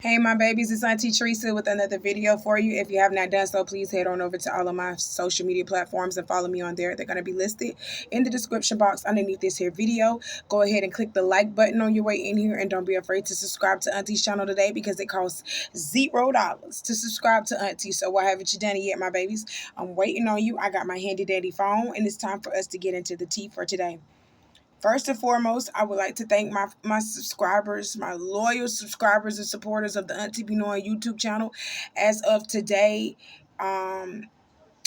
Hey my babies, it's Auntie Trice with another video for you. If you have not done so, please head on over to all of my social media platforms and follow me on there. They're going to be listed in the description box underneath this here video. Go ahead and click the like button on your way in here, and don't be afraid to subscribe to Auntie's channel today because it costs $0 to subscribe to Auntie. So why haven't you done it yet, my babies? I'm waiting on you. I got my handy dandy phone, and it's time for us to get into the tea for today. First and foremost, I would like to thank my subscribers, my loyal subscribers and supporters of the Auntie Be Knowing YouTube channel. As of today,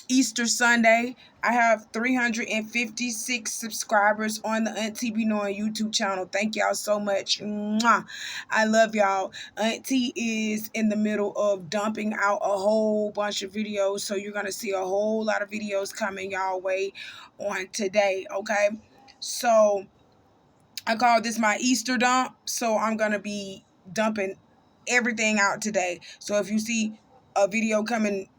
Easter Sunday, I have 356 subscribers on the Auntie Be Knowing YouTube channel. Thank y'all so much. Mwah. I love y'all. Auntie is in the middle of dumping out a whole bunch of videos, so you're going to see a whole lot of videos coming y'all way on today, okay? So I call this my Easter dump. So I'm going to be dumping everything out today. So if you see a video coming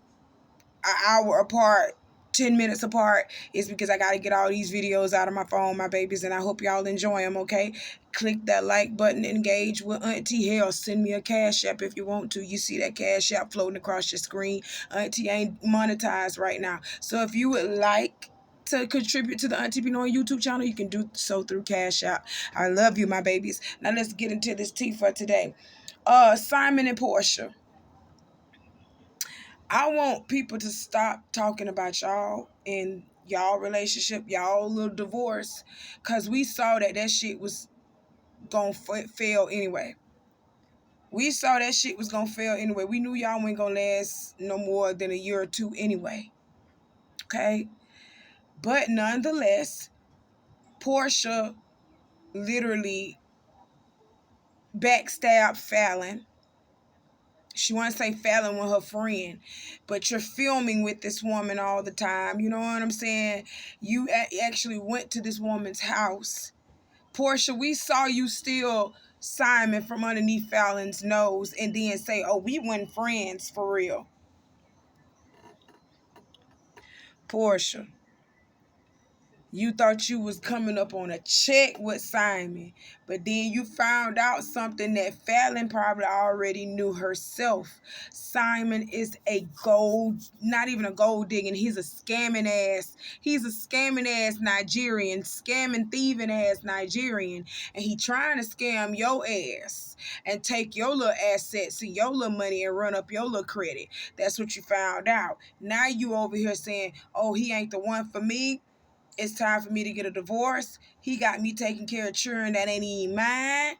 an hour apart, 10 minutes apart, it's because I got to get all these videos out of my phone, my babies, and I hope y'all enjoy them, okay? Click that like button, engage with Auntie. Hell, send me a Cash App if you want to. You see that Cash App floating across your screen. Auntie ain't monetized right now. So if you would like to contribute to the Auntie Be Knowing YouTube channel, you can do so through Cash App. I love you, my babies. Now let's get into this tea for today. Simon and Porsha. I want people to stop talking about y'all and y'all relationship, y'all little divorce, because we saw that shit was gonna fail anyway. We saw that shit was gonna fail anyway. We knew y'all weren't gonna last no more than a year or two anyway. Okay? But nonetheless, Porsha literally backstabbed Fallon. She wants to say Fallon with her friend, but you're filming with this woman all the time. You know what I'm saying? You actually went to this woman's house. Porsha, we saw you steal Simon from underneath Fallon's nose and then say, oh, we weren't friends for real. Porsha, you thought you was coming up on a check with Simon, but then you found out something that Fallon probably already knew herself. Simon is not even a gold digging, he's a scamming ass Nigerian, scamming, thieving ass Nigerian, and he trying to scam your ass and take your little assets and your little money and run up your little credit. That's what you found out. Now you over here saying, oh, he ain't the one for me. It's time for me to get a divorce. He got me taking care of children that ain't even mine.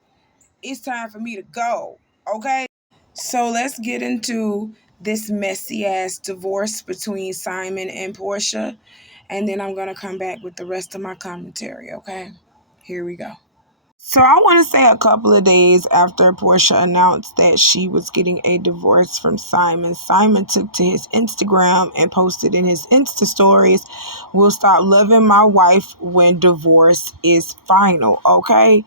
It's time for me to go, okay? So let's get into this messy-ass divorce between Simon and Porsha, and then I'm going to come back with the rest of my commentary, okay? Here we go. So I want to say a couple of days after Porsha announced that she was getting a divorce from Simon, Simon took to his Instagram and posted in his Insta stories, "Will stop loving my wife when divorce is final," okay?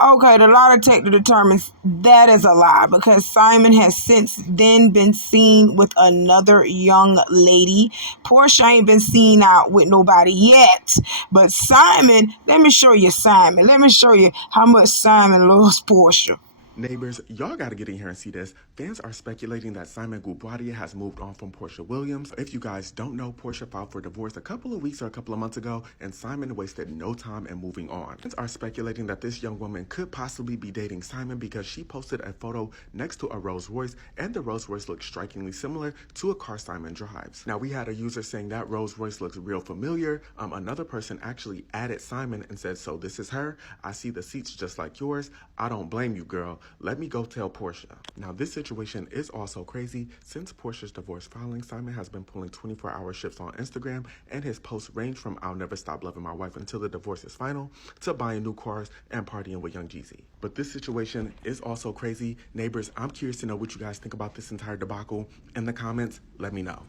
Okay, the lie detector determines that is a lie because Simon has since then been seen with another young lady. Porsha ain't been seen out with nobody yet. But Simon, let me show you Simon. Let me show you how much Simon loves Porsha. Neighbors, y'all gotta get in here and see this. Fans are speculating that Simon Gubradia has moved on from Porsha Williams. If you guys don't know, Porsha filed for divorce a couple of weeks or a couple of months ago, and Simon wasted no time in moving on. Fans are speculating that this young woman could possibly be dating Simon because she posted a photo next to a Rolls Royce, and the Rolls Royce looks strikingly similar to a car Simon drives. Now, we had a user saying that Rolls Royce looks real familiar. Another person actually added Simon and said, "So this is her? I see the seats just like yours. I don't blame you, girl. Let me go tell Porsha." Now, this situation is also crazy. Since Porsha's divorce filing, Simon has been pulling 24-hour shifts on Instagram, and his posts range from "I'll never stop loving my wife until the divorce is final" to buying new cars and partying with Young Jeezy. But this situation is also crazy. Neighbors, I'm curious to know what you guys think about this entire debacle. In the comments, let me know.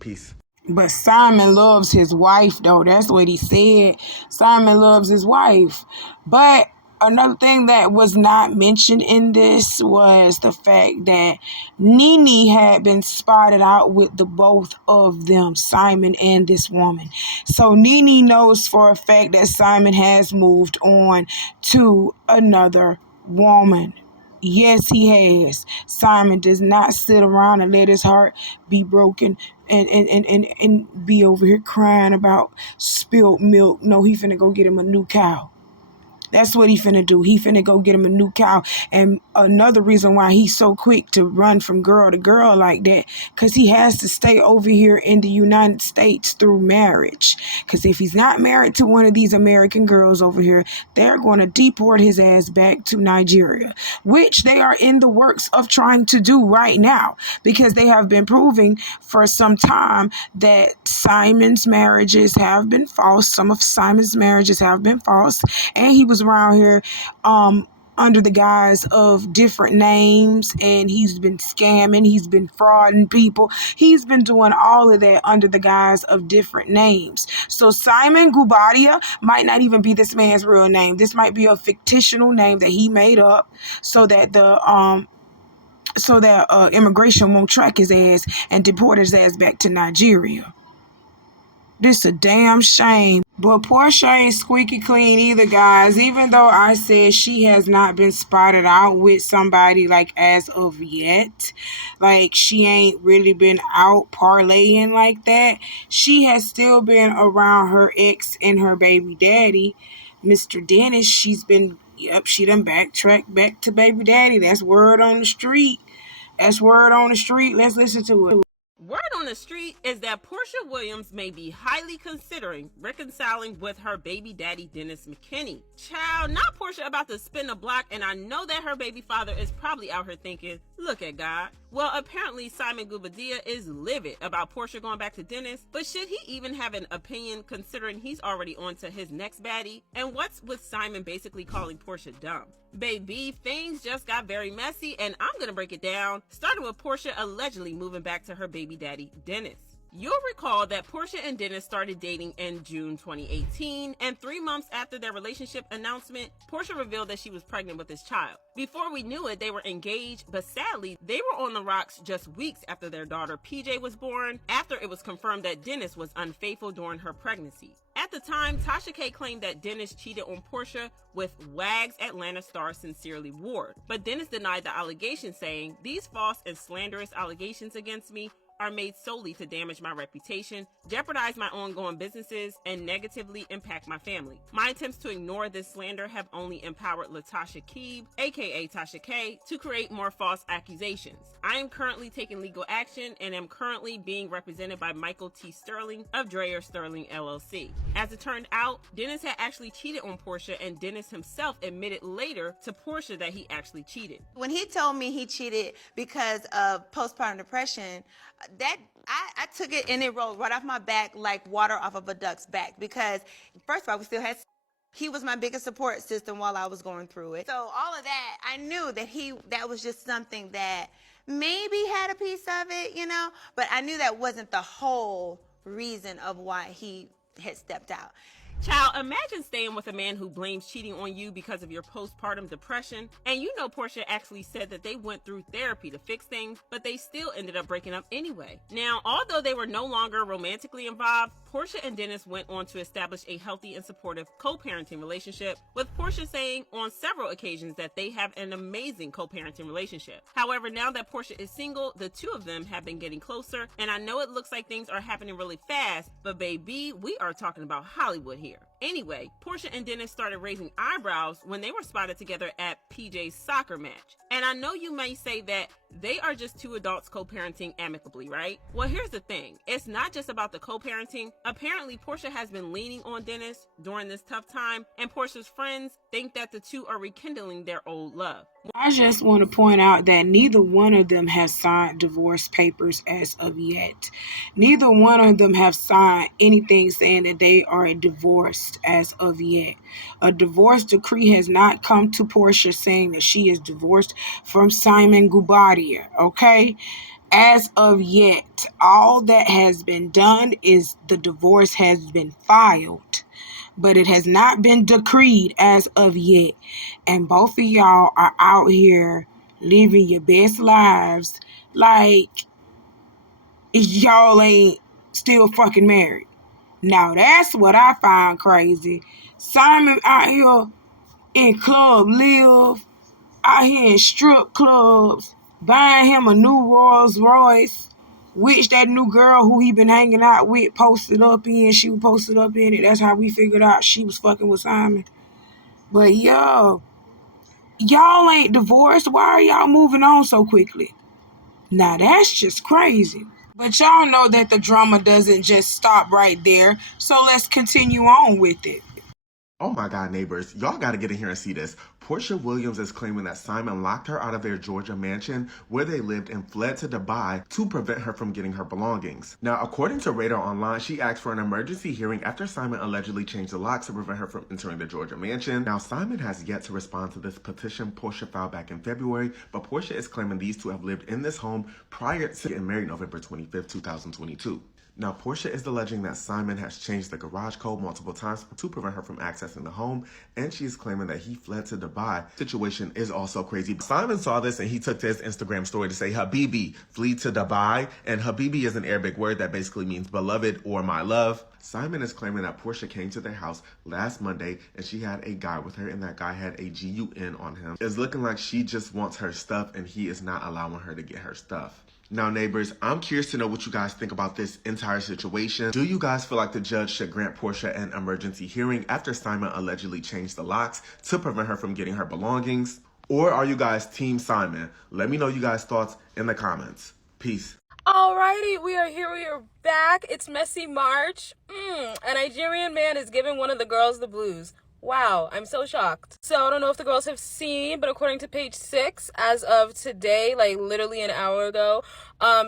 Peace. But Simon loves his wife, though. That's what he said. Simon loves his wife. But Another thing that was not mentioned in this was the fact that Nene had been spotted out with the both of them, Simon and this woman. So Nene knows for a fact that Simon has moved on to another woman. Yes, he has. Simon does not sit around and let his heart be broken and be over here crying about spilled milk. No, he finna go get him a new cow. That's what he finna do. He finna go get him a new cow. And another reason why he's so quick to run from girl to girl like that, because he has to stay over here in the United States through marriage. Because if he's not married to one of these American girls over here, they're going to deport his ass back to Nigeria, which they are in the works of trying to do right now, because they have been proving for some time that Simon's marriages have been false. Some of Simon's marriages have been false, and he was around here under the guise of different names, and he's been scamming, he's been frauding people, he's been doing all of that under the guise of different names. So Simon Gubadia might not even be this man's real name. This might be a fictional name that he made up so that immigration won't track his ass and deport his ass back to Nigeria. This a damn shame. But Porsha ain't squeaky clean either, guys. Even though I said she has not been spotted out with somebody like as of yet, like she ain't really been out parlaying like that, she has still been around her ex and her baby daddy, Mr. Dennis. She done backtracked back to baby daddy. That's word on the street. Let's listen to it. Word on the street is that Porsha Williams may be highly considering reconciling with her baby daddy Dennis McKinney. Child, not Porsha about to spin the block, and I know that her baby father is probably out here thinking, look at God. Well, apparently Simon Gubadia is livid about Porsha going back to Dennis, but should he even have an opinion considering he's already on to his next baddie? And what's with Simon basically calling Porsha dumb? Baby, things just got very messy, and I'm gonna break it down, starting with Porsha allegedly moving back to her baby daddy, Dennis. You'll recall that Porsha and Dennis started dating in June 2018, and 3 months after their relationship announcement, Porsha revealed that she was pregnant with his child. Before we knew it, they were engaged, but sadly, they were on the rocks just weeks after their daughter PJ was born, after it was confirmed that Dennis was unfaithful during her pregnancy. At the time, Tasha K claimed that Dennis cheated on Porsha with Wags Atlanta star Sincerely Ward, but Dennis denied the allegations, saying, "These false and slanderous allegations against me are made solely to damage my reputation, jeopardize my ongoing businesses, and negatively impact my family. My attempts to ignore this slander have only empowered LaTasha Keeb, aka Tasha K, to create more false accusations. I am currently taking legal action and am currently being represented by Michael T. Sterling of Dreyer Sterling LLC." As it turned out, Dennis had actually cheated on Porsha, and Dennis himself admitted later to Porsha that he actually cheated. When he told me he cheated because of postpartum depression, that I took it and it rolled right off my back like water off of a duck's back, because first of all, we still had, he was my biggest support system while I was going through it. So all of that, I knew that that was just something that maybe had a piece of it, you know, but I knew that wasn't the whole reason of why he had stepped out. Child, imagine staying with a man who blames cheating on you because of your postpartum depression. And you know Porsha actually said that they went through therapy to fix things, but they still ended up breaking up anyway. Now, although they were no longer romantically involved, Porsha and Dennis went on to establish a healthy and supportive co-parenting relationship, with Porsha saying on several occasions that they have an amazing co-parenting relationship. However, now that Porsha is single, the two of them have been getting closer, and I know it looks like things are happening really fast, but baby, we are talking about Hollywood here. Anyway, Porsha and Dennis started raising eyebrows when they were spotted together at PJ's soccer match. And I know you may say that they are just two adults co-parenting amicably, right? Well, here's the thing. It's not just about the co-parenting. Apparently, Porsha has been leaning on Dennis during this tough time, and Porsha's friends think that the two are rekindling their old love. I just want to point out that neither one of them has signed divorce papers as of yet. Neither one of them have signed anything saying that they are divorced as of yet. A divorce decree has not come to Porsha saying that she is divorced from Simon Gubadia, okay? As of yet, all that has been done is the divorce has been filed. but it has not been decreed as of yet. And both of y'all are out here living your best lives like y'all ain't still fucking married. Now that's what I find crazy. Simon out here in Club Live, out here in strip clubs, buying him a new Rolls Royce, which that new girl who he been hanging out with posted up in. She was posted up in it. That's how we figured out she was fucking with Simon. But y'all ain't divorced. Why are y'all moving on so quickly? Now that's just crazy. But y'all know that the drama doesn't just stop right there. So let's continue on with it. Oh my God, neighbors, y'all gotta get in here and see this. Porsha Williams is claiming that Simon locked her out of their Georgia mansion where they lived and fled to Dubai to prevent her from getting her belongings. Now, according to Radar Online, she asked for an emergency hearing after Simon allegedly changed the locks to prevent her from entering the Georgia mansion. Now, Simon has yet to respond to this petition Porsha filed back in February, but Porsha is claiming these two have lived in this home prior to getting married November 25th, 2022. Now, Porsha is alleging that Simon has changed the garage code multiple times to prevent her from accessing the home, and she is claiming that he fled to Dubai. Situation is also crazy. Simon saw this and he took to his Instagram story to say, Habibi, flee to Dubai, and Habibi is an Arabic word that basically means beloved or my love. Simon is claiming that Porsha came to their house last Monday and she had a guy with her and that guy had a GUN on him. It's looking like she just wants her stuff and he is not allowing her to get her stuff. Now, neighbors, I'm curious to know what you guys think about this entire situation. Do you guys feel like the judge should grant Porsha an emergency hearing after Simon allegedly changed the locks to prevent her from getting her belongings? Or are you guys Team Simon? Let me know you guys' thoughts in the comments. Peace. Alrighty, we are here, we are back. It's Messy March. A Nigerian man is giving one of the girls the blues. Wow, I'm so shocked. So I don't know if the girls have seen, but according to page 6, as of today, like literally an hour ago,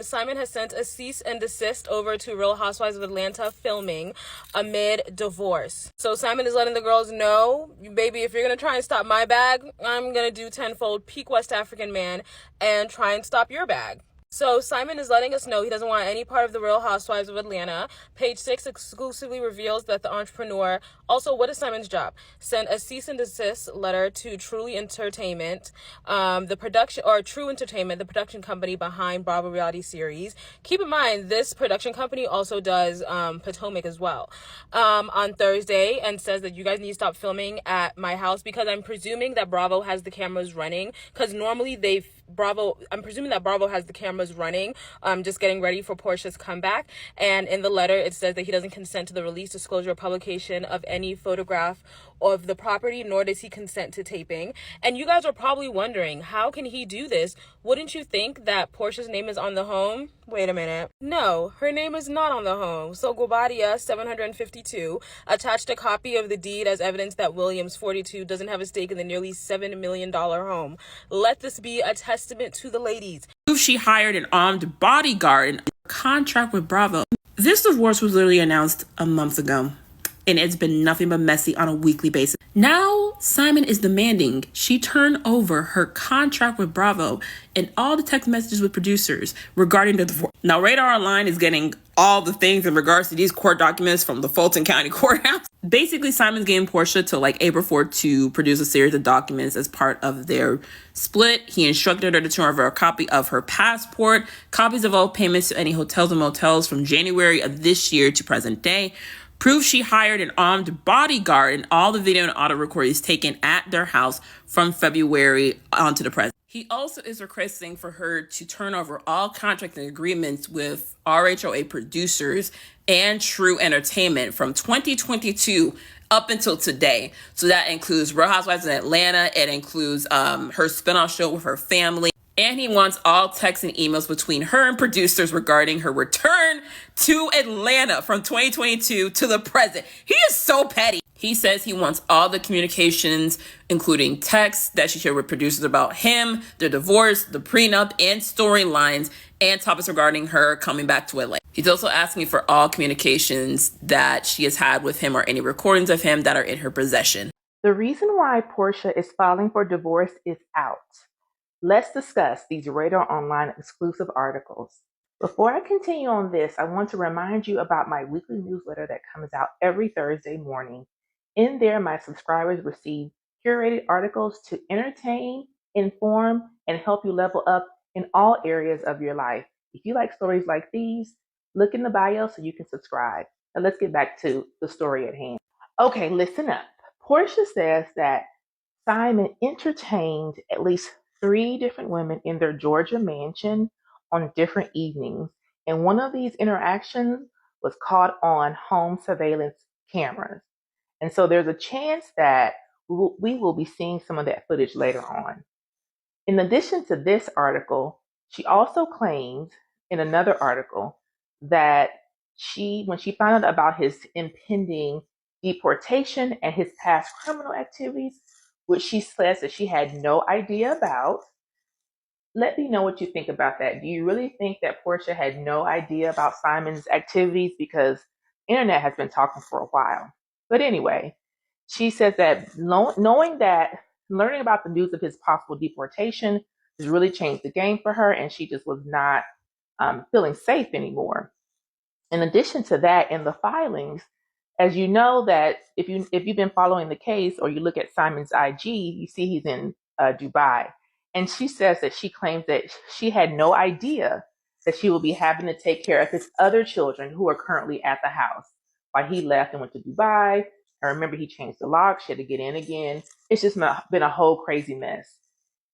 Simon has sent a cease and desist over to Real Housewives of Atlanta filming amid divorce. So Simon is letting the girls know, baby, if you're going to try and stop my bag, I'm going to do tenfold peak West African man and try and stop your bag. So Simon is letting us know he doesn't want any part of the Real Housewives of Atlanta. Page 6 exclusively reveals that the entrepreneur, also, what is Simon's job? Sent a cease and desist letter to Truly Entertainment, True Entertainment, the production company behind Bravo reality series. Keep in mind, this production company also does Potomac as well. On Thursday, and says that you guys need to stop filming at my house because I'm presuming that Bravo has the cameras running. Because normally I'm presuming that Bravo has the cameras running, just getting ready for Porsha's comeback. And in the letter, it says that he doesn't consent to the release, disclosure, or publication of any photograph of the property, nor does he consent to taping. And you guys are probably wondering, how can he do this? Wouldn't you think that Porsha's name is on the home? Wait a minute. No, her name is not on the home. So Guabadia, 752, attached a copy of the deed as evidence that Williams, 42, doesn't have a stake in the nearly $7 million home. Let this be a testament to the ladies. She hired an armed bodyguard in a contract with Bravo. This divorce was literally announced a month ago, and it's been nothing but messy on a weekly basis. Now, Simon is demanding she turn over her contract with Bravo and all the text messages with producers regarding the divorce. Now, Radar Online is getting all the things in regards to these court documents from the Fulton County Courthouse. Basically, Simon's getting Porsha to like April 4th to produce a series of documents as part of their split. He instructed her to turn over a copy of her passport, copies of all payments to any hotels and motels from January of this year to present day, prove she hired an armed bodyguard, and all the video and audio recordings taken at their house from February onto the present. He also is requesting for her to turn over all contracts and agreements with RHOA producers and True Entertainment from 2022 up until today. So that includes Real Housewives in Atlanta. It includes her spinoff show with her family. And he wants all texts and emails between her and producers regarding her return to Atlanta from 2022 to the present. He is so petty. He says he wants all the communications, including texts that she shared with producers about him, their divorce, the prenup, and storylines, and topics regarding her coming back to Atlanta. He's also asking for all communications that she has had with him or any recordings of him that are in her possession. The reason why Porsha is filing for divorce is out. Let's discuss these Radar Online exclusive articles. Before I continue on this, I want to remind you about my weekly newsletter that comes out every Thursday morning. In there, my subscribers receive curated articles to entertain, inform, and help you level up in all areas of your life. If you like stories like these, look in the bio so you can subscribe. Now let's get back to the story at hand. Okay, listen up. Porsha says that Simon entertained at least three different women in their Georgia mansion on different evenings, and one of these interactions was caught on home surveillance cameras. And so there's a chance that we will be seeing some of that footage later on. In addition to this article, she also claims in another article that when she found out about his impending deportation and his past criminal activities, which she says that she had no idea about. Let me know what you think about that. Do you really think that Porsha had no idea about Simon's activities? Because internet has been talking for a while. But anyway, she says that learning about the news of his possible deportation has really changed the game for her, and she just was not feeling safe anymore. In addition to that, in the filings, as you know that if you've been following the case or you look at Simon's IG, you see he's in Dubai, and she says that she claims that she had no idea that she will be having to take care of his other children who are currently at the house while he left and went to Dubai. I remember he changed the lock; she had to get in again. It's just been a whole crazy mess.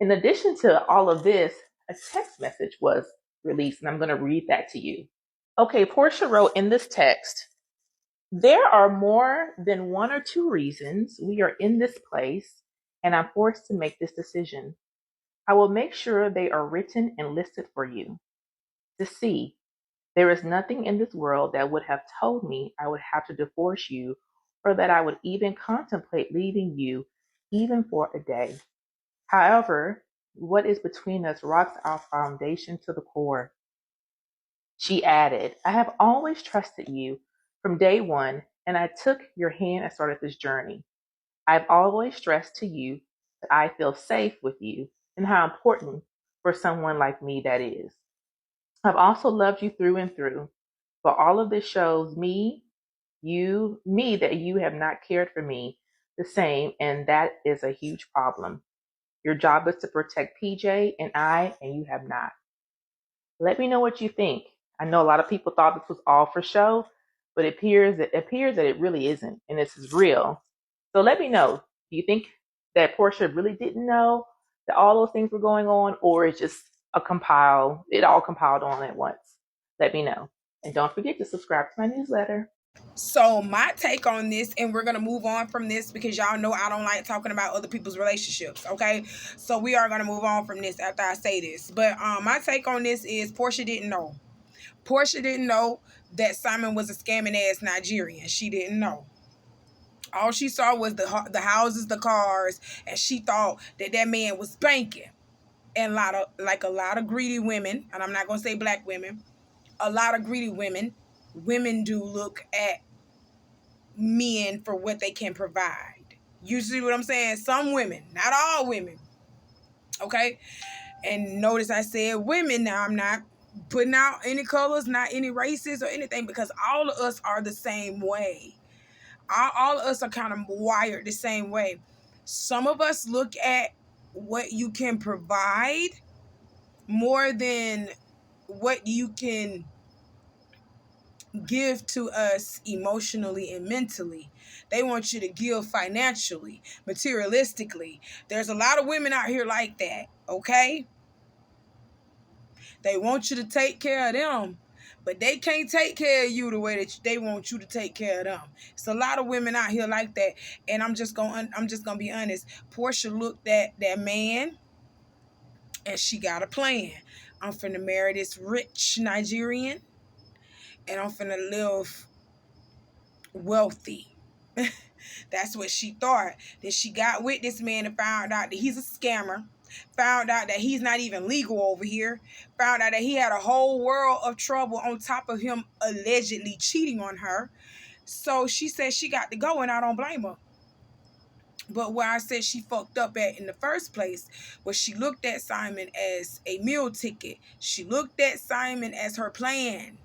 In addition to all of this, a text message was released, and I'm going to read that to you. Okay, Porsha wrote in this text, there are more than one or two reasons we are in this place, and I'm forced to make this decision. I will make sure they are written and listed for you to see. There is nothing in this world that would have told me I would have to divorce you or that I would even contemplate leaving you even for a day. However, what is between us rocks our foundation to the core. She added, I have always trusted you from day one, and I took your hand and started this journey. I've always stressed to you that I feel safe with you and how important for someone like me that is. I've also loved you through and through, but all of this shows me that you have not cared for me the same, and that is a huge problem. Your job is to protect PJ and you have not. Let me know what you think. I know a lot of people thought this was all for show, but it appears that it really isn't, and this is real. So let me know. Do you think that Portia really didn't know that all those things were going on, or it's just it all compiled on at once? Let me know. And don't forget to subscribe to my newsletter. So my take on this, and we're gonna move on from this because y'all know I don't like talking about other people's relationships. Okay, so we are gonna move on from this after I say this. But my take on this is Porsha didn't know. Porsha didn't know that Simon was a scamming ass Nigerian. She didn't know. All she saw was the houses, the cars, and she thought that man was banking. And a lot of greedy women, and I'm not gonna say black women, a lot of greedy women do look at men for what they can provide. You see what I'm saying? Some women, not all women. Okay? And notice I said women. Now I'm not putting out any colors, not any races or anything, because all of us are the same way. All of us are kind of wired the same way. Some of us look at what you can provide more than what you can give to us emotionally and mentally. They want you to give financially, materialistically. There's a lot of women out here like that, okay? They want you to take care of them, but they can't take care of you the way that they want you to take care of them. It's a lot of women out here like that, and I'm just gonna be honest. Porsha looked at that man, and she got a plan. I'm finna marry this rich Nigerian, and I'm finna live wealthy. That's what she thought. Then she got with this man and found out that he's a scammer. Found out that he's not even legal over here. Found out that he had a whole world of trouble on top of him allegedly cheating on her. So she said she got to go, and I don't blame her. But where I said she fucked up at in the first place was she looked at Simon as a meal ticket. She looked at Simon as her plan.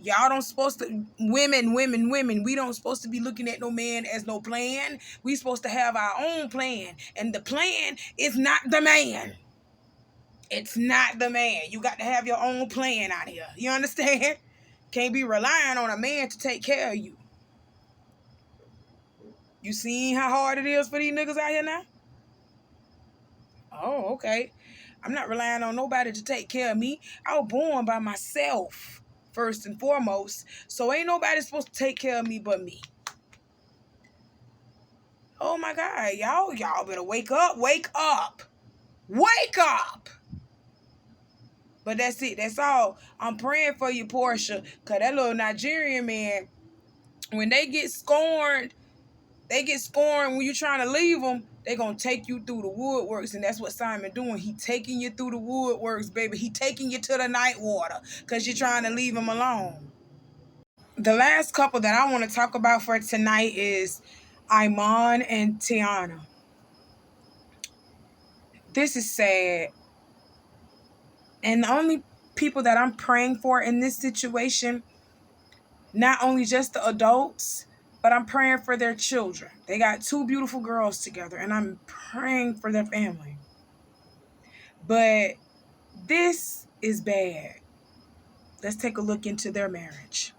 Y'all don't supposed to, women, we don't supposed to be looking at no man as no plan. We supposed to have our own plan. And the plan is not the man. It's not the man. You got to have your own plan out here. You understand? Can't be relying on a man to take care of you. You seen how hard it is for these niggas out here now? Oh, okay. I'm not relying on nobody to take care of me. I was born by myself, first and foremost. So ain't nobody supposed to take care of me but me. Oh my God, y'all better wake up. Wake up. But that's it. That's all. I'm praying for you, Porsha. Because that little Nigerian man, when they get scorned when you're trying to leave them, they going to take you through the woodworks. And that's what Simon doing. He taking you through the woodworks, baby. He taking you to the night water because you're trying to leave him alone. The last couple that I want to talk about for tonight is Iman and Teyana. This is sad. And the only people that I'm praying for in this situation, not only just the adults, but I'm praying for their children. They got 2 beautiful girls together, and I'm praying for their family. But this is bad. Let's take a look into their marriage,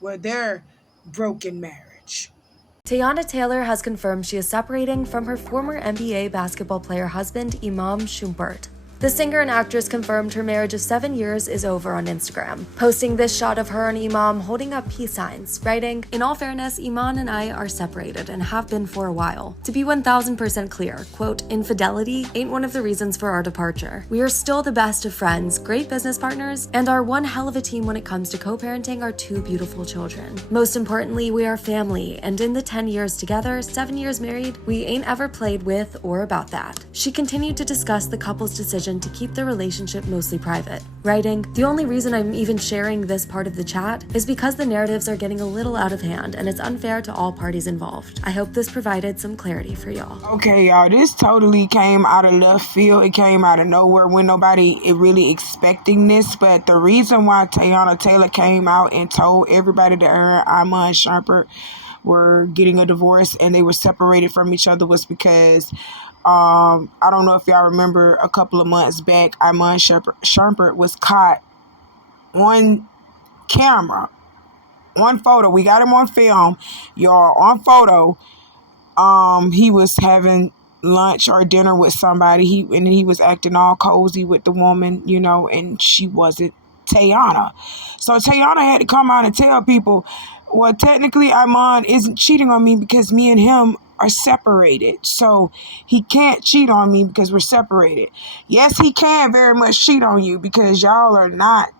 their broken marriage. Teyana Taylor has confirmed she is separating from her former NBA basketball player husband, Imam Shumpert. The singer and actress confirmed her marriage of 7 years is over on Instagram, posting this shot of her and Imam holding up peace signs, writing, "In all fairness, Iman and I are separated and have been for a while. To be 1000% clear, quote, infidelity ain't one of the reasons for our departure. We are still the best of friends, great business partners, and are one hell of a team when it comes to co-parenting our 2 beautiful children. Most importantly, we are family, and in the 10 years together, 7 years married, we ain't ever played with or about that." She continued to discuss the couple's decision to keep their relationship mostly private, writing, "The only reason I'm even sharing this part of the chat is because the narratives are getting a little out of hand and it's unfair to all parties involved. I hope this provided some clarity for y'all." Okay, y'all, this totally came out of left field. It came out of nowhere when nobody really expecting this. But the reason why Teyana Taylor came out and told everybody that her and Iman Shumpert were getting a divorce and they were separated from each other was because I don't know if y'all remember a couple of months back, Iman Shumpert was caught on camera, on photo. We got him on film, y'all, on photo. He was having lunch or dinner with somebody. He was acting all cozy with the woman, and she wasn't Teyana. So Teyana had to come out and tell people, well, technically Iman isn't cheating on me because me and him are separated. So he can't cheat on me because we're separated. Yes, he can very much cheat on you because y'all are not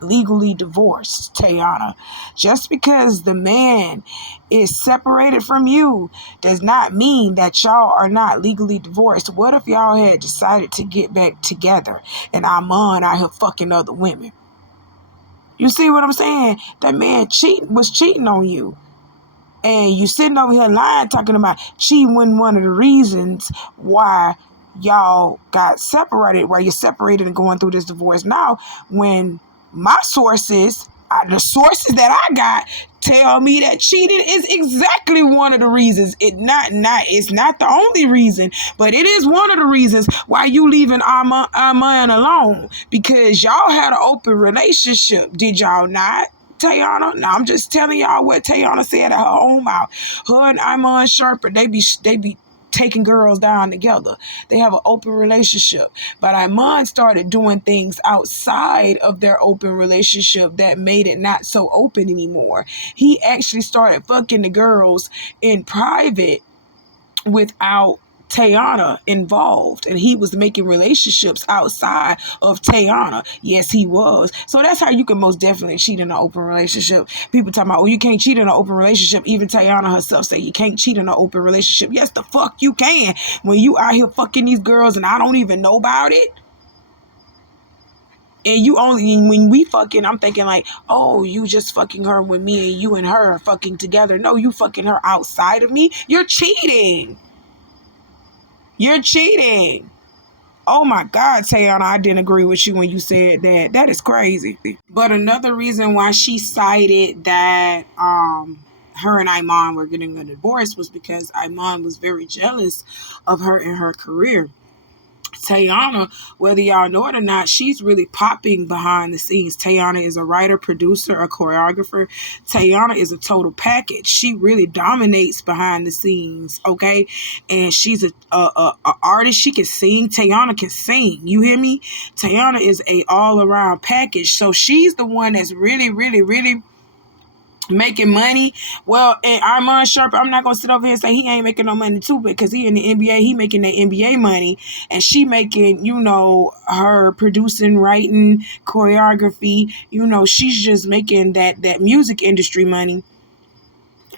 legally divorced, Teyana. Just because the man is separated from you does not mean that y'all are not legally divorced. What if y'all had decided to get back together and Iman out here fucking other women? You see what I'm saying? That man was cheating on you. And you sitting over here lying, talking about cheating wasn't one of the reasons why y'all got separated, why you're separated and going through this divorce now, when my sources, the sources that I got, tell me that cheating is exactly one of the reasons. It's not the only reason, but it is one of the reasons why you leaving Iman alone, because y'all had an open relationship, did y'all not? Teyana, now I'm just telling y'all what Teyana said at her own mouth. Her and Iman Shumpert, they be taking girls down together. They have an open relationship. But Iman started doing things outside of their open relationship that made it not so open anymore. He actually started fucking the girls in private without Teyana involved, and he was making relationships outside of Teyana. Yes, he was. So that's how you can most definitely cheat in an open relationship. People talking about, oh, you can't cheat in an open relationship. Even Teyana herself say you can't cheat in an open relationship. Yes, the fuck you can. When you out here fucking these girls and I don't even know about it, And you only, when we fucking, I'm thinking like, oh, you just fucking her when me and you and her are fucking together. No, you fucking her outside of me. You're cheating. You're cheating. Oh my God, Teyana, I didn't agree with you when you said that. That is crazy. But another reason why she cited that her and Iman were getting a divorce was because Iman was very jealous of her in her career. Teyana, whether y'all know it or not, she's really popping behind the scenes. Teyana is a writer, producer, a choreographer. Teyana is a total package. She really dominates behind the scenes, okay? And she's a artist. She can sing. Teyana can sing. You hear me? Teyana is a all-around package. So she's the one that's really, really, really making money. Well, and Iman Sharp, I'm not gonna sit over here and say he ain't making no money too, because he in the NBA, he making that NBA money, and she making, her producing, writing, choreography, she's just making that music industry money,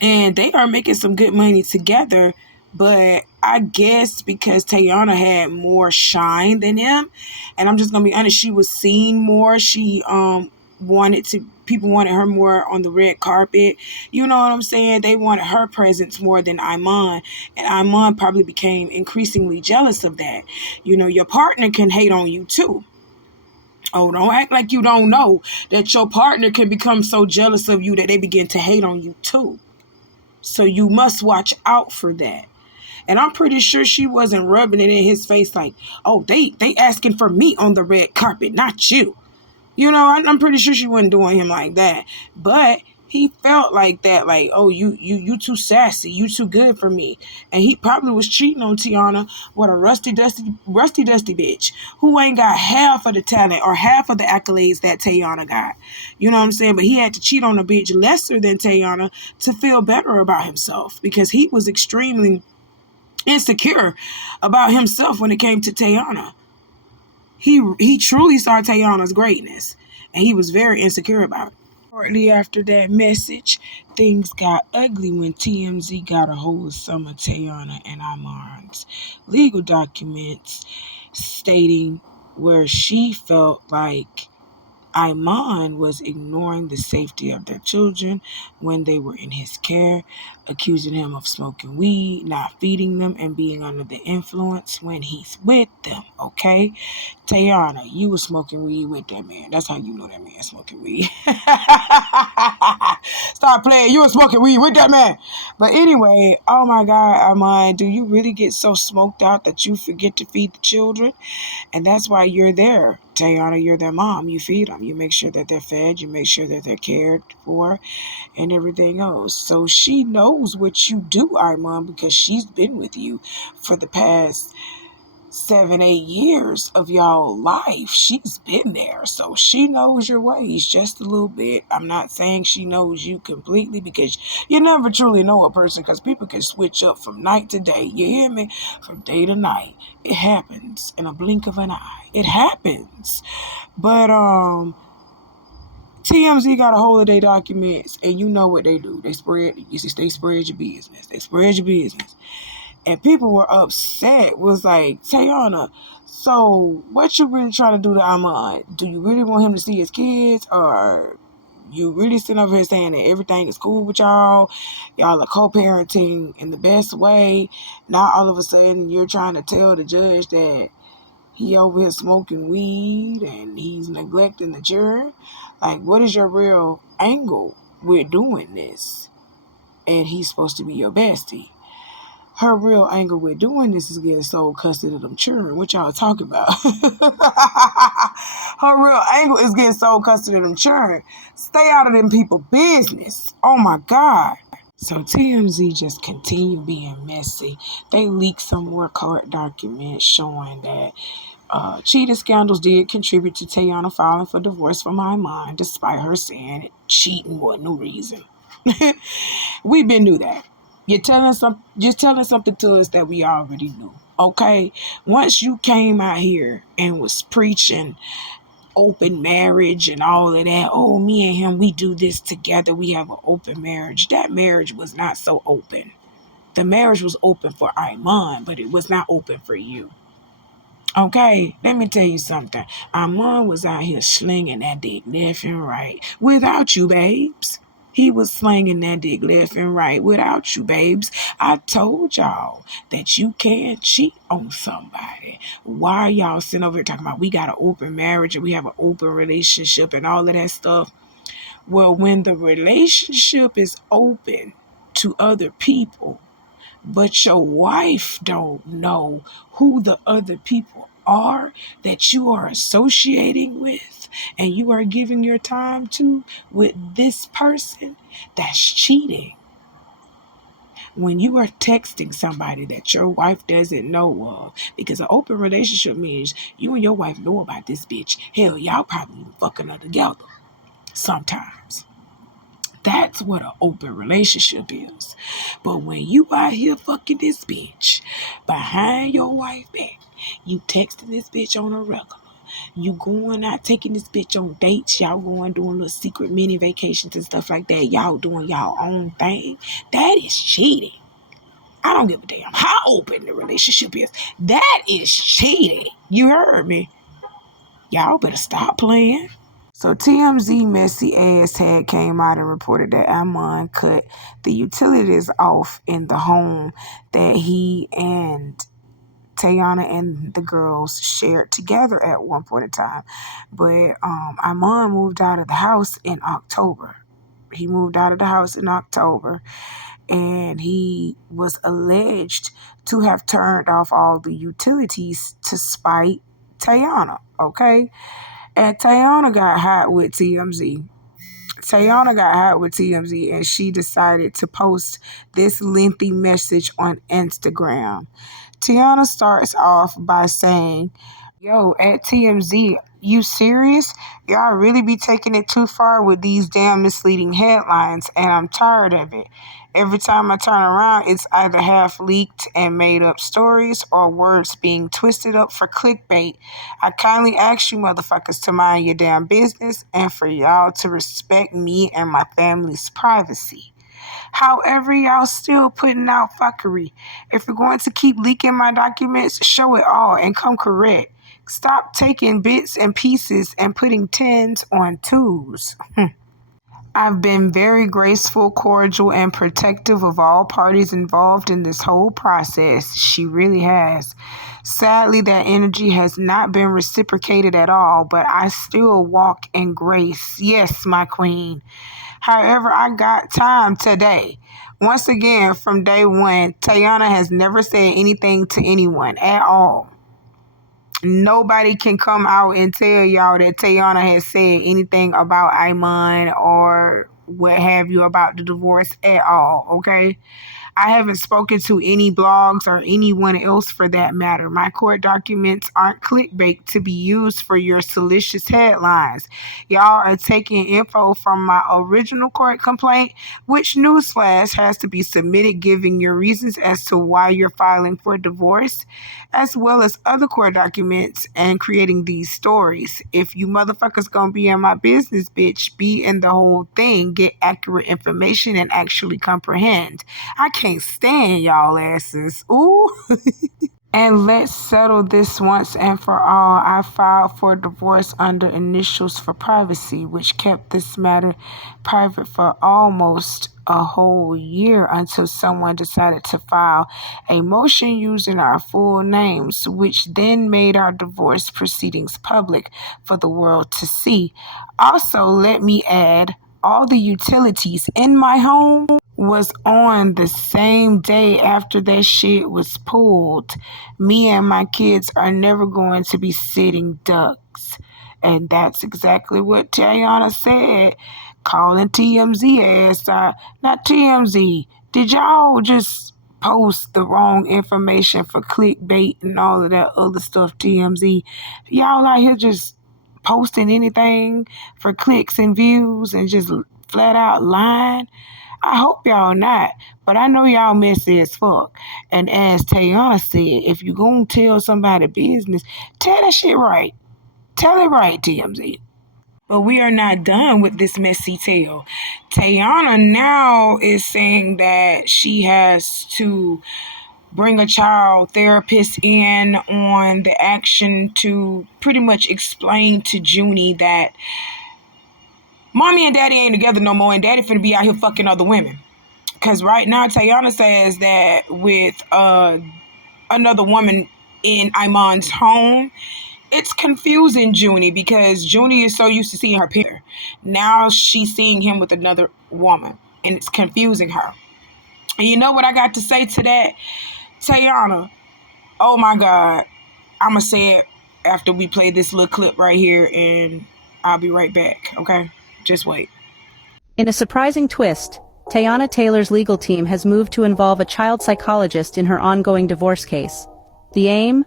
and they are making some good money together. But I guess because Teyana had more shine than him, and I'm just gonna be honest, she was seen more. She people wanted her more on the red carpet. You know what I'm saying? They wanted her presence more than Iman. And Iman probably became increasingly jealous of that. Your partner can hate on you too. Oh, don't act like you don't know that your partner can become so jealous of you that they begin to hate on you too. So you must watch out for that. And I'm pretty sure she wasn't rubbing it in his face like, oh, they asking for me on the red carpet, not you. I'm pretty sure she wasn't doing him like that. But he felt like that, like, oh, you too sassy, you too good for me. And he probably was cheating on Teyana with a rusty dusty bitch who ain't got half of the talent or half of the accolades that Teyana got. You know what I'm saying? But he had to cheat on a bitch lesser than Teyana to feel better about himself, because he was extremely insecure about himself when it came to Teyana. He truly saw Teyana's greatness, and he was very insecure about it. Shortly after that message, things got ugly when TMZ got a hold of some of Teyana and Iman's legal documents, stating where she felt like Iman was ignoring the safety of their children when they were in his care, accusing him of smoking weed, not feeding them, and being under the influence when he's with them, okay? Teyana, you was smoking weed with that man. That's how you know that man smoking weed. Stop playing. You was smoking weed with that man. But anyway, oh my God, Iman, do you really get so smoked out that you forget to feed the children? And that's why you're there, Teyana. You're their mom. You feed them. You make sure that they're fed. You make sure that they're cared for and everything else. So she knows what you do, Iman, because she's been with you for the past 7-8 years of y'all life. She's been there. So she knows your ways just a little bit. I'm not saying she knows you completely, because you never truly know a person, because people can switch up from night to day. You hear me? From day to night. It happens in a blink of an eye. It happens. But TMZ got a hold of their documents, and you know what they do. They spread your business. They spread your business. And people were upset. Was like, Teyana, so what you really trying to do to Iman? Do you really want him to see his kids? Or you really sitting over here saying that everything is cool with y'all? Y'all are co-parenting in the best way. Now all of a sudden you're trying to tell the judge that he over here smoking weed and he's neglecting the children? Like, what is your real angle with doing this? And he's supposed to be your bestie. Her real angle with doing this is getting sole custody of them children. What y'all talking about? Her real angle is getting sole custody of them children. Stay out of them people's business. Oh my God. So TMZ just continue being messy. They leaked some more court documents showing that cheating scandals did contribute to Teyana filing for divorce from Iman, despite her saying it, cheating wasn't no reason. We've been knew that. You're telling something to us that we already knew. Okay? Once you came out here and was preaching open marriage and all of that, oh, me and him, we do this together, we have an open marriage. That marriage was not so open. The marriage was open for Iman, but it was not open for you. Okay, let me tell you something. Iman was out here slinging that dick left and right without you, babes. He was slinging that dick left and right without you, babes. I told y'all that you can't cheat on somebody. Why are y'all sitting over here talking about we got an open marriage and we have an open relationship and all of that stuff? Well, when the relationship is open to other people, but your wife don't know who the other people are that you are associating with and you are giving your time to with this person, that's cheating. When you are texting somebody that your wife doesn't know of, because an open relationship means you and your wife know about this bitch. Hell, y'all probably fucking her together sometimes. That's what an open relationship is. But when you out here fucking this bitch behind your wife back, you texting this bitch on a regular, you going out taking this bitch on dates, y'all going doing little secret mini vacations and stuff like that, y'all doing y'all own thing, that is cheating. I don't give a damn how open the relationship is. That is cheating. You heard me. Y'all better stop playing. So TMZ messy ass had came out and reported that Iman cut the utilities off in the home that he and Teyana and the girls shared together at one point in time. But Iman moved out of the house in October. He moved out of the house in October and he was alleged to have turned off all the utilities to spite Teyana, okay? And Teyana got hot with TMZ. And she decided to post this lengthy message on Instagram. Teyana starts off by saying, "Yo, at TMZ, you serious? Y'all really be taking it too far with these damn misleading headlines, and I'm tired of it. Every time I turn around, it's either half leaked and made up stories or words being twisted up for clickbait. I kindly ask you motherfuckers to mind your damn business and for y'all to respect me and my family's privacy. However, y'all still putting out fuckery. If you're going to keep leaking my documents, show it all and come correct. Stop taking bits and pieces and putting tens on twos." I've been very graceful, cordial, and protective of all parties involved in this whole process. She really has. Sadly, that energy has not been reciprocated at all, but I still walk in grace. Yes, my queen. However, I got time today. Once again, from day one, Teyana has never said anything to anyone at all. Nobody can come out and tell y'all that Teyana has said anything about Iman or what have you about the divorce at all, okay? I haven't spoken to any blogs or anyone else for that matter. My court documents aren't clickbait to be used for your salacious headlines. Y'all are taking info from my original court complaint, which, newsflash, has to be submitted giving your reasons as to why you're filing for divorce, as well as other court documents, and creating these stories. If you motherfuckers gonna be in my business, bitch, be in the whole thing, get accurate information, and actually comprehend. I can't stand y'all asses. Ooh. And let's settle this once and for all. I filed for divorce under initials for privacy, which kept this matter private for almost a whole year until someone decided to file a motion using our full names, which then made our divorce proceedings public for the world to see. Also, let me add, all the utilities in my home was on the same day after that shit was pulled. Me and my kids are never going to be sitting ducks. And that's exactly what Teyana said, calling TMZ ass out. Not TMZ. Did y'all just post the wrong information for clickbait and all of that other stuff, TMZ? Y'all out here just posting anything for clicks and views and just flat out lying? I hope y'all not, but I know y'all messy as fuck. And as Teyana said, if you gonna tell somebody business, tell that shit right. Tell it right, TMZ. But we are not done with this messy tale. Teyana now is saying that she has to bring a child therapist in on the action to pretty much explain to Junie that mommy and daddy ain't together no more and daddy finna be out here fucking other women. Because right now, Teyana says that with another woman in Iman's home, it's confusing Junie because Junie is so used to seeing her parent. Now she's seeing him with another woman, and it's confusing her. And you know what I got to say to that, Teyana? Oh my God. I'm going to say it after we play this little clip right here, and I'll be right back, okay? Just wait. In a surprising twist, Teyana Taylor's legal team has moved to involve a child psychologist in her ongoing divorce case. The aim?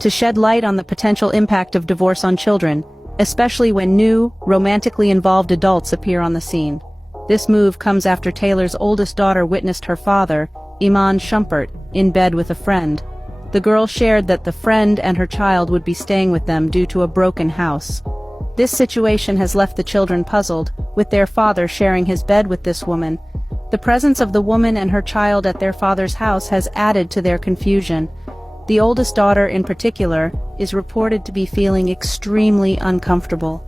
To shed light on the potential impact of divorce on children, especially when new, romantically involved adults appear on the scene. This move comes after Taylor's oldest daughter witnessed her father, Iman Shumpert, in bed with a friend. The girl shared that the friend and her child would be staying with them due to a broken house. This situation has left the children puzzled, with their father sharing his bed with this woman. The presence of the woman and her child at their father's house has added to their confusion. The oldest daughter, in particular, is reported to be feeling extremely uncomfortable.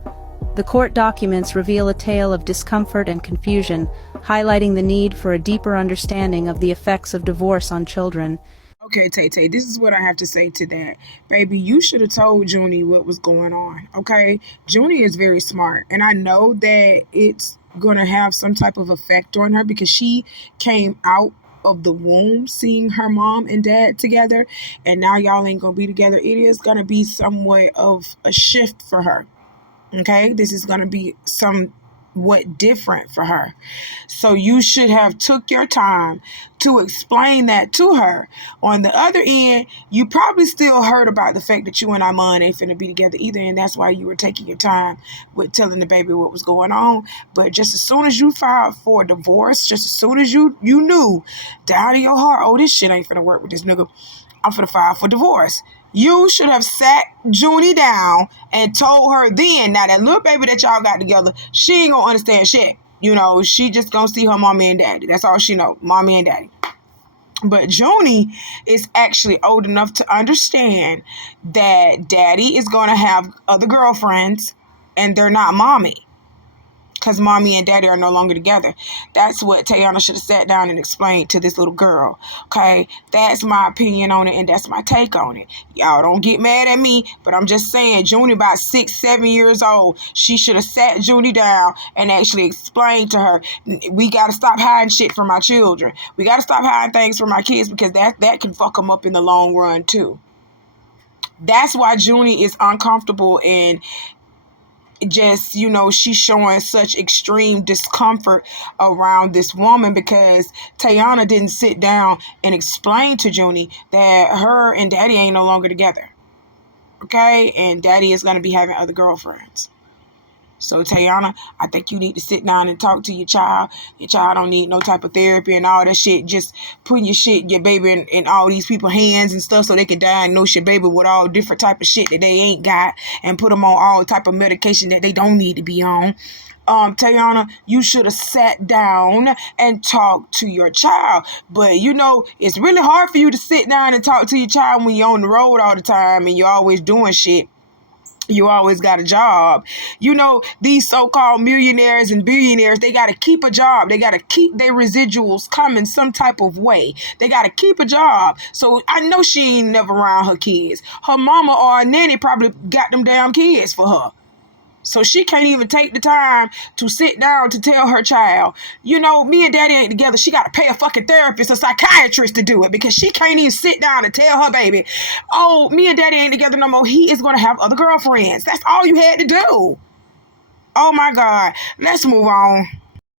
The court documents reveal a tale of discomfort and confusion, highlighting the need for a deeper understanding of the effects of divorce on children. Okay, Tay, this is what I have to say to that. Baby, you should have told Junie what was going on, okay? Junie is very smart, and I know that it's going to have some type of effect on her because she came out of the womb seeing her mom and dad together, and now y'all ain't going to be together. It is going to be somewhat of a shift for her, okay? This is going to be somewhat different for her. So you should have took your time to explain that to her. On the other end, you probably still heard about the fact that you and Iman ain't finna be together either, and that's why you were taking your time with telling the baby what was going on. But just as soon as you filed for a divorce, just as soon as you knew down in your heart, oh, this shit ain't finna work with this nigga, I'm finna file for divorce. You should have sat Junie down and told her then, now that little baby that y'all got together, she ain't gonna understand shit. You know, she just gonna see her mommy and daddy. That's all she know, mommy and daddy. But Junie is actually old enough to understand that daddy is gonna have other girlfriends and they're not mommy. Because mommy and daddy are no longer together. That's what Teyana should have sat down and explained to this little girl. Okay? That's my opinion on it, and that's my take on it. Y'all don't get mad at me, but I'm just saying, Junie about 6, 7 years old. She should have sat Junie down and actually explained to her, we got to stop hiding shit from our children. We got to stop hiding things from our kids because that can fuck them up in the long run, too. That's why Junie is uncomfortable and just, you know, she's showing such extreme discomfort around this woman because Teyana didn't sit down and explain to Junie that her and daddy ain't no longer together. Okay? And daddy is going to be having other girlfriends. So Teyana, I think you need to sit down and talk to your child. Your child don't need no type of therapy and all that shit. Just putting your baby in all these people's hands and stuff so they can diagnose your baby with all different type of shit that they ain't got and put them on all type of medication that they don't need to be on. Teyana, you should have sat down and talked to your child. But, you know, it's really hard for you to sit down and talk to your child when you're on the road all the time and you're always doing shit. You always got a job. You know, these so-called millionaires and billionaires, they got to keep a job. They got to keep their residuals coming some type of way. They got to keep a job. So I know she ain't never around her kids. Her mama or a nanny probably got them damn kids for her. So she can't even take the time to sit down to tell her child, you know, me and daddy ain't together. She got to pay a fucking therapist, a psychiatrist to do it because she can't even sit down and tell her baby, oh, me and daddy ain't together no more. He is going to have other girlfriends. That's all you had to do. Oh my God. Let's move on.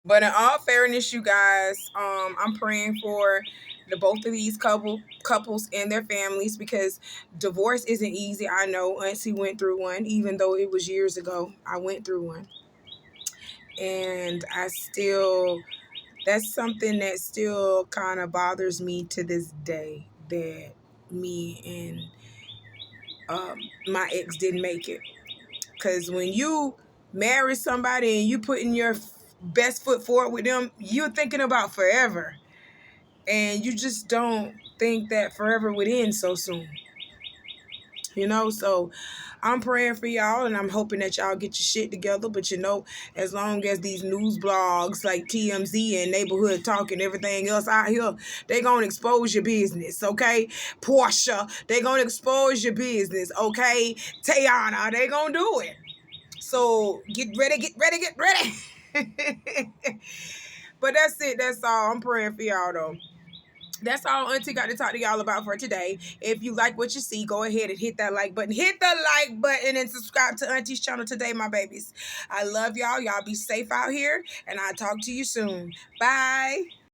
But in all fairness, you guys, I'm praying for the both of these couples and their families because divorce isn't easy. I know Auntie went through one, even though it was years ago. I went through one. And that's something that still kind of bothers me to this day, that me and my ex didn't make it. Because when you marry somebody and you putting your best foot forward with them, you're thinking about forever. And you just don't think that forever would end so soon. So I'm praying for y'all, and I'm hoping that y'all get your shit together. But as long as these news blogs like TMZ and Neighborhood Talk and everything else out here, they gonna expose your business, okay? Porsha, they gonna expose your business, okay? Teyana, they gonna do it. So get ready. But that's it. That's all. I'm praying for y'all, though. That's all Auntie got to talk to y'all about for today. If you like what you see, go ahead and hit that like button. Hit the like button and subscribe to Auntie's channel today, my babies. I love y'all. Y'all be safe out here, and I'll talk to you soon. Bye.